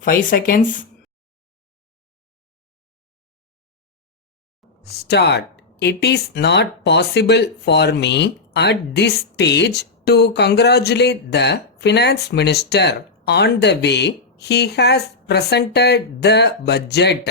5 seconds. Start. It is not possible for me at this stage to congratulate the finance minister on the way he has presented the budget.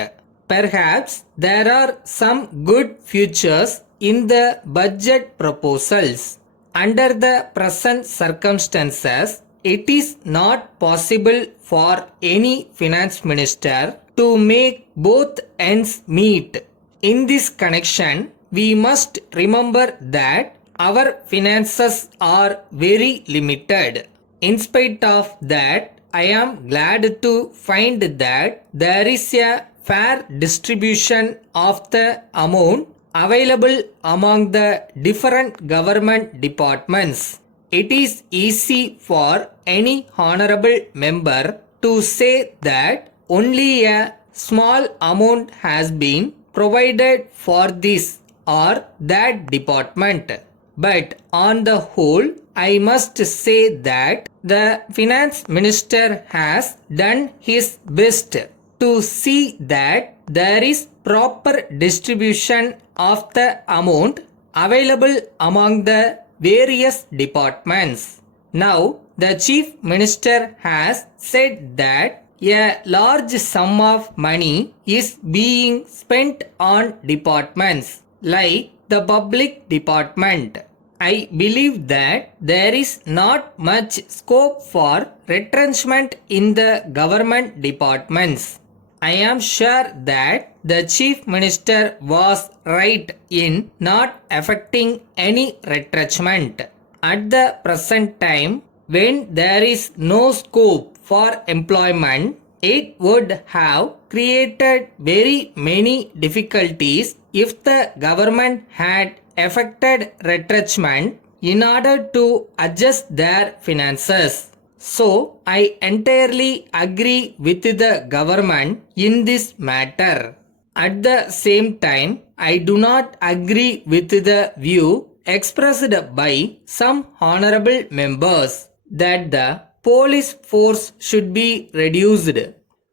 Perhaps there are some good features in the budget proposals. Under the present circumstances, it is not possible for any finance minister to make both ends meet. In this connection, we must remember that our finances are very limited. In spite of that, I am glad to find that there is a fair distribution of the amount available among the different government departments. It is easy for any honorable member to say that only a small amount has been provided for this or that department. But on the whole, I must say that the finance minister has done his best to see that there is proper distribution of the amount available among the various departments. Now, the chief minister has said that a large sum of money is being spent on departments like the public department. I believe that there is not much scope for retrenchment in the government departments. I am sure that the chief minister was right in not affecting any retrenchment. At the present time, when there is no scope for employment, it would have created very many difficulties if the government had effected retrenchment in order to adjust their finances. So, I entirely agree with the government in this matter. At the same time, I do not agree with the view expressed by some honorable members that the police force should be reduced.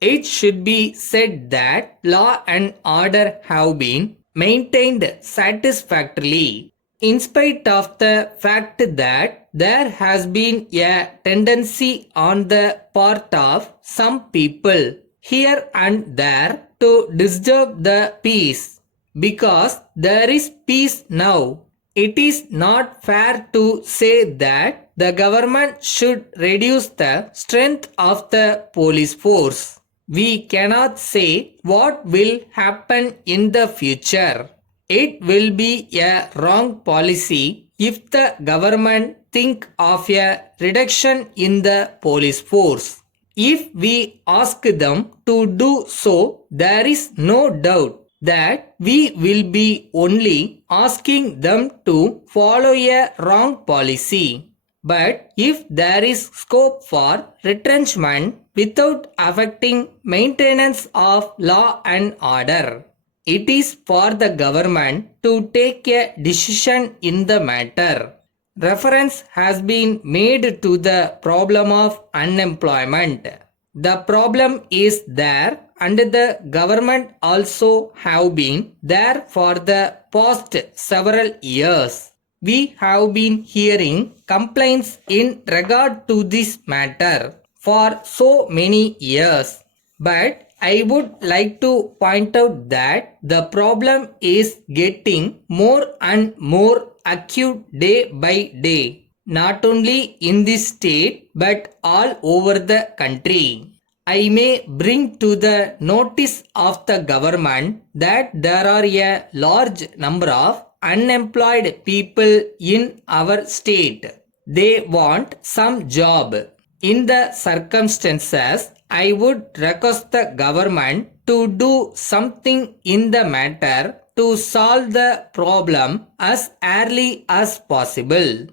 It should be said that law and order have been maintained satisfactorily in spite of the fact that there has been a tendency on the part of some people here and there to disturb the peace. Because there is peace now, it is not fair to say that the government should reduce the strength of the police force. We cannot say what will happen in the future. It will be a wrong policy if the government think of a reduction in the police force. If we ask them to do so, there is no doubt that we will be only asking them to follow a wrong policy. But if there is scope for retrenchment without affecting maintenance of law and order, it is for the government to take a decision in the matter. Reference has been made to the problem of unemployment. The problem is there and the government also have been there for the past several years. We have been hearing complaints in regard to this matter for so many years. But I would like to point out that the problem is getting more and more acute day by day, not only in this state but all over the country. I may bring to the notice of the government that there are a large number of unemployed people in our state. They want some job. In the circumstances, I would request the government to do something in the matter to solve the problem as early as possible.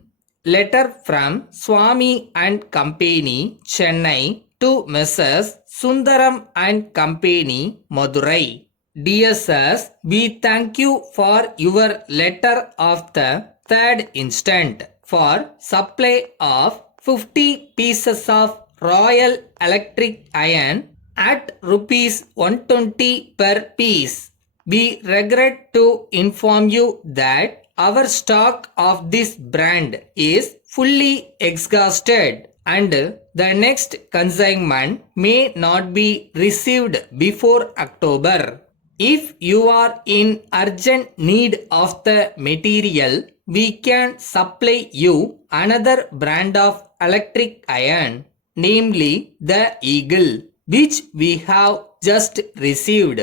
Letter from Swami and Company, Chennai to Messrs. Sundaram and Company, Madurai. Dear sirs, we thank you for your letter of the 3rd instant for supply of 50 pieces of Royal Electric Iron at rupees 120 per piece. We regret to inform you that our stock of this brand is fully exhausted and the next consignment may not be received before October. If you are in urgent need of the material, we can supply you another brand of electric iron, namely the Eagle, which we have just received.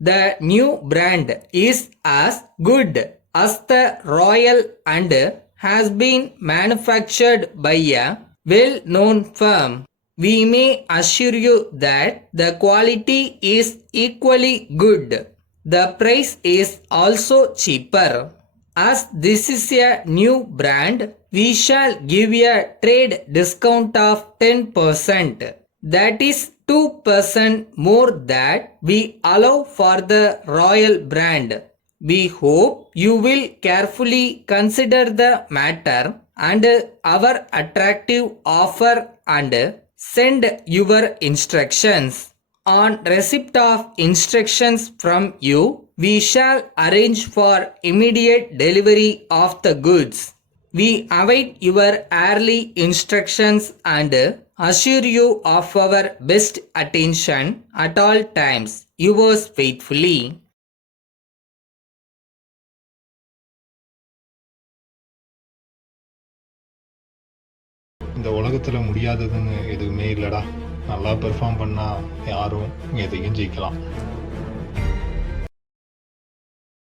The new brand is as good as the Royal and has been manufactured by a well-known firm. We may assure you that the quality is equally good. The price is also cheaper. As this is a new brand, we shall give a trade discount of 10%. That is 2% more that we allow for the Royal brand. We hope you will carefully consider the matter and our attractive offer and send your instructions. On receipt of instructions from you, we shall arrange for immediate delivery of the goods. We await your early instructions and assure you of our best attention at all times. Yours faithfully. இந்த உலகத்தில் முடியாததுன்னு எதுவுமே இல்லைடா. நல்லா perform பண்ணால் யாரும் எதையும் ஜெயிக்கலாம்.